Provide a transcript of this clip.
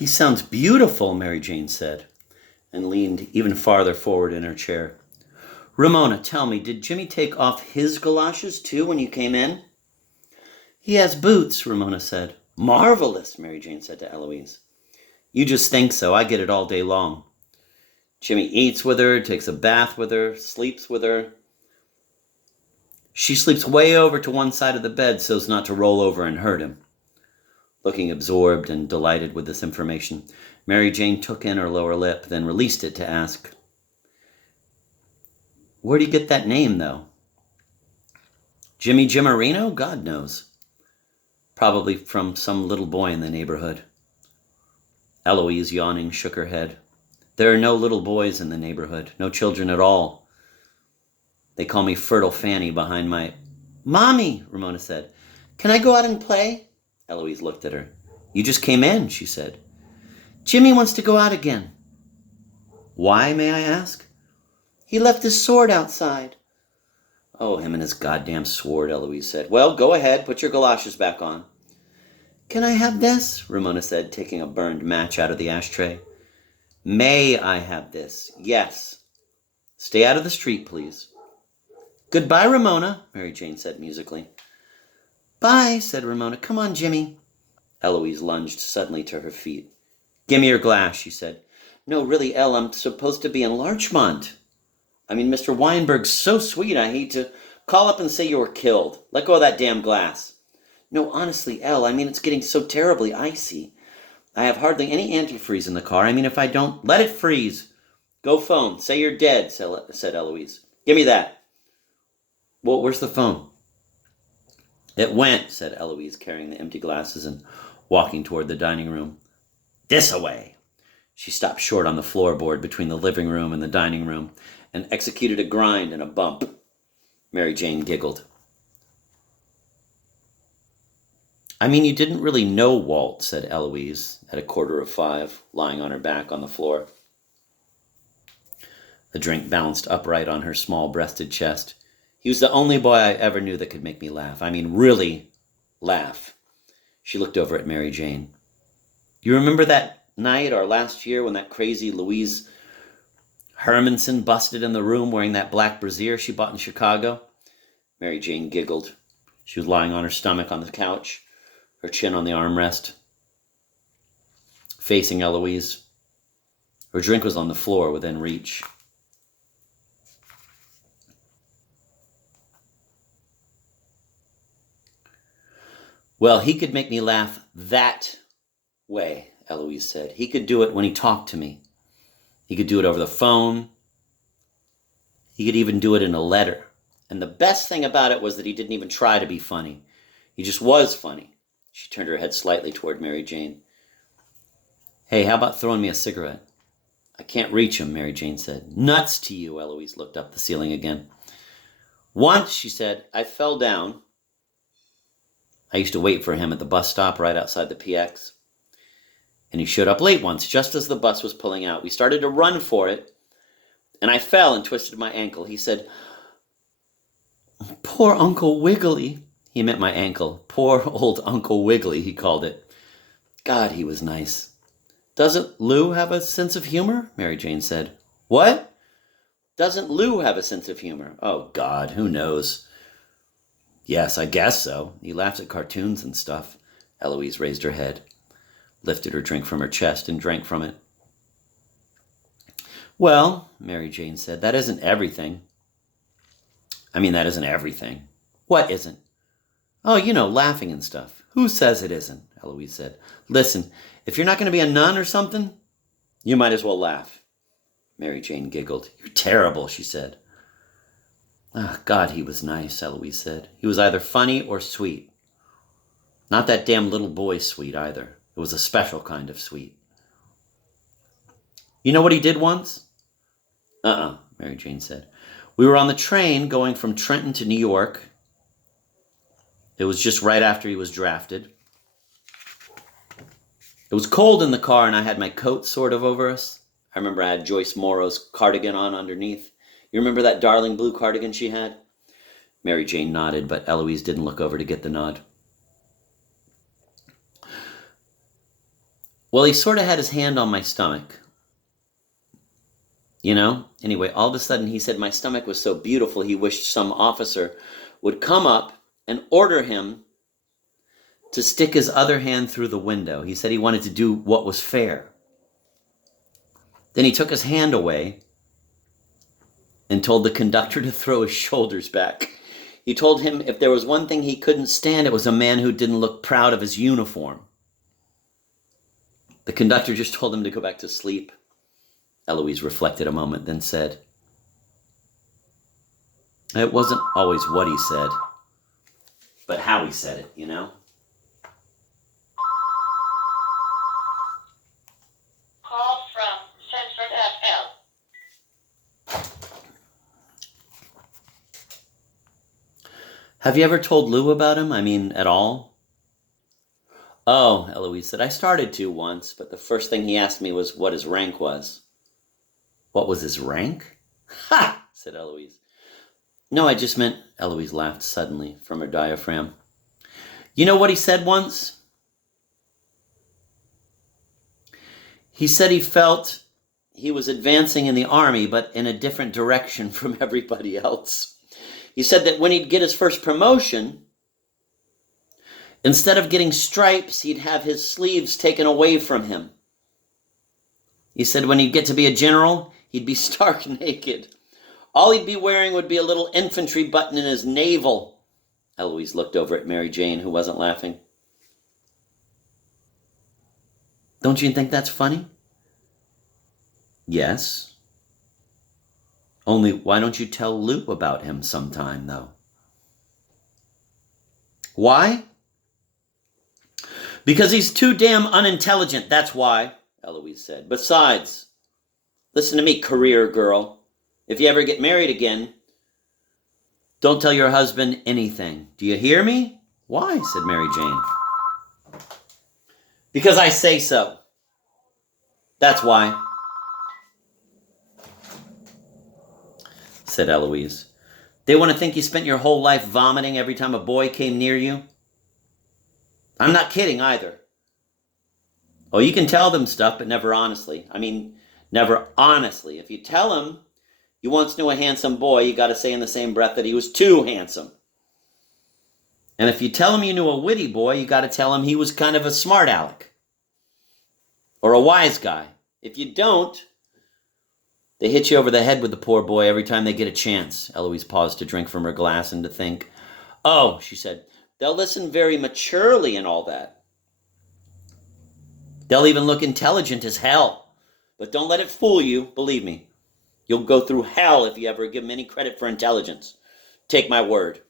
He sounds beautiful, Mary Jane said, and leaned even farther forward in her chair. Ramona, tell me, did Jimmy take off his galoshes too when you came in? He has boots, Ramona said. Marvelous, Mary Jane said to Eloise. You just think so. I get it all day long. Jimmy eats with her, takes a bath with her, sleeps with her. She sleeps way over to one side of the bed so as not to roll over and hurt him. Looking absorbed and delighted with this information, Mary Jane took in her lower lip, then released it to ask, where do you get that name, though? Jimmy Jimmerino? God knows. Probably from some little boy in the neighborhood. Eloise, yawning, shook her head. There are no little boys in the neighborhood, no children at all. They call me Fertile Fanny behind my... Mommy, Ramona said, can I go out and play? Eloise looked at her. You just came in, she said. Jimmy wants to go out again. Why, may I ask? He left his sword outside. Oh, him and his goddamn sword, Eloise said. Well, go ahead, put your galoshes back on. Can I have this? Ramona said, taking a burned match out of the ashtray. May I have this? Yes. Stay out of the street, please. Goodbye, Ramona, Mary Jane said musically. Bye, said Ramona. Come on, Jimmy. Eloise lunged suddenly to her feet. Give me your glass, she said. No, really, Elle, I'm supposed to be in Larchmont. I mean, Mr. Weinberg's so sweet, I hate to call up and say you were killed. Let go of that damn glass. No, honestly, Elle, I mean, it's getting so terribly icy. I have hardly any antifreeze in the car. I mean, if I don't... Let it freeze. Go phone. Say you're dead, said Eloise. Give me that. Well, where's the phone? It went, said Eloise, carrying the empty glasses and walking toward the dining room. This-a-way. She stopped short on the floorboard between the living room and the dining room and executed a grind and a bump. Mary Jane giggled. I mean, you didn't really know Walt, said Eloise at 5:15, lying on her back on the floor. The drink bounced upright on her small-breasted chest. He was the only boy I ever knew that could make me laugh. I mean, really laugh. She looked over at Mary Jane. You remember that night or last year when that crazy Louise Hermanson busted in the room wearing that black brassiere she bought in Chicago? Mary Jane giggled. She was lying on her stomach on the couch, her chin on the armrest, facing Eloise. Her drink was on the floor within reach. Well, he could make me laugh that way, Eloise said. He could do it when he talked to me. He could do it over the phone. He could even do it in a letter. And the best thing about it was that he didn't even try to be funny. He just was funny. She turned her head slightly toward Mary Jane. Hey, how about throwing me a cigarette? I can't reach him, Mary Jane said. Nuts to you, Eloise looked up the ceiling again. Once, she said, I fell down. I used to wait for him at the bus stop right outside the PX. And he showed up late once, just as the bus was pulling out. We started to run for it, and I fell and twisted my ankle. He said, Poor Uncle Wiggily. He meant my ankle. Poor old Uncle Wiggily, he called it. God, he was nice. Doesn't Lou have a sense of humor? Mary Jane said. What? Doesn't Lou have a sense of humor? Oh, God, who knows? Yes, I guess so. He laughs at cartoons and stuff. Eloise raised her head, lifted her drink from her chest, and drank from it. Well, Mary Jane said, that isn't everything. I mean, that isn't everything. What isn't? Oh, you know, laughing and stuff. Who says it isn't? Eloise said. Listen, if you're not going to be a nun or something, you might as well laugh. Mary Jane giggled. You're terrible, she said. Ah, God, he was nice, Eloise said. He was either funny or sweet. Not that damn little boy sweet either. It was a special kind of sweet. You know what he did once? Mary Jane said. We were on the train going from Trenton to New York. It was just right after he was drafted. It was cold in the car and I had my coat sort of over us. I remember I had Joyce Morrow's cardigan on underneath. You remember that darling blue cardigan she had? Mary Jane nodded, but Eloise didn't look over to get the nod. Well, he sort of had his hand on my stomach. Anyway, all of a sudden he said my stomach was so beautiful he wished some officer would come up and order him to stick his other hand through the window. He said he wanted to do what was fair. Then he took his hand away and told the conductor to throw his shoulders back. He told him if there was one thing he couldn't stand, it was a man who didn't look proud of his uniform. The conductor just told him to go back to sleep. Eloise reflected a moment, then said, "It wasn't always what he said, but how he said it, Call from Sanford FL. Have you ever told Lou about him? I mean, at all?" "Oh," Eloise said, "I started to once, but the first thing he asked me was what his rank was." "What was his rank?" "Ha!" said Eloise. "No, I just meant," Eloise laughed suddenly from her diaphragm. "You know what he said once?" He said he felt he was advancing in the army, but in a different direction from everybody else. He said that when he'd get his first promotion, instead of getting stripes, he'd have his sleeves taken away from him. He said when he'd get to be a general, he'd be stark naked. All he'd be wearing would be a little infantry button in his navel. Eloise looked over at Mary Jane, who wasn't laughing. "Don't you think that's funny?" "Yes. Only why don't you tell Lou about him sometime, though?" "Why?" "Because he's too damn unintelligent, that's why," Eloise said. "Besides, listen to me, career girl. If you ever get married again, don't tell your husband anything. Do you hear me?" "Why?" said Mary Jane. "Because I say so. That's why," said Eloise. "They want to think you spent your whole life vomiting every time a boy came near you. I'm not kidding either. Oh, you can tell them stuff, but never honestly. Never honestly. If you tell them you once knew a handsome boy, you got to say in the same breath that he was too handsome. And if you tell him you knew a witty boy, you got to tell him he was kind of a smart aleck. Or a wise guy. If you don't, they hit you over the head with the poor boy every time they get a chance." Eloise paused to drink from her glass and to think. "Oh," she said, "they'll listen very maturely and all that. They'll even look intelligent as hell. But don't let it fool you, believe me. You'll go through hell if you ever give them any credit for intelligence. Take my word."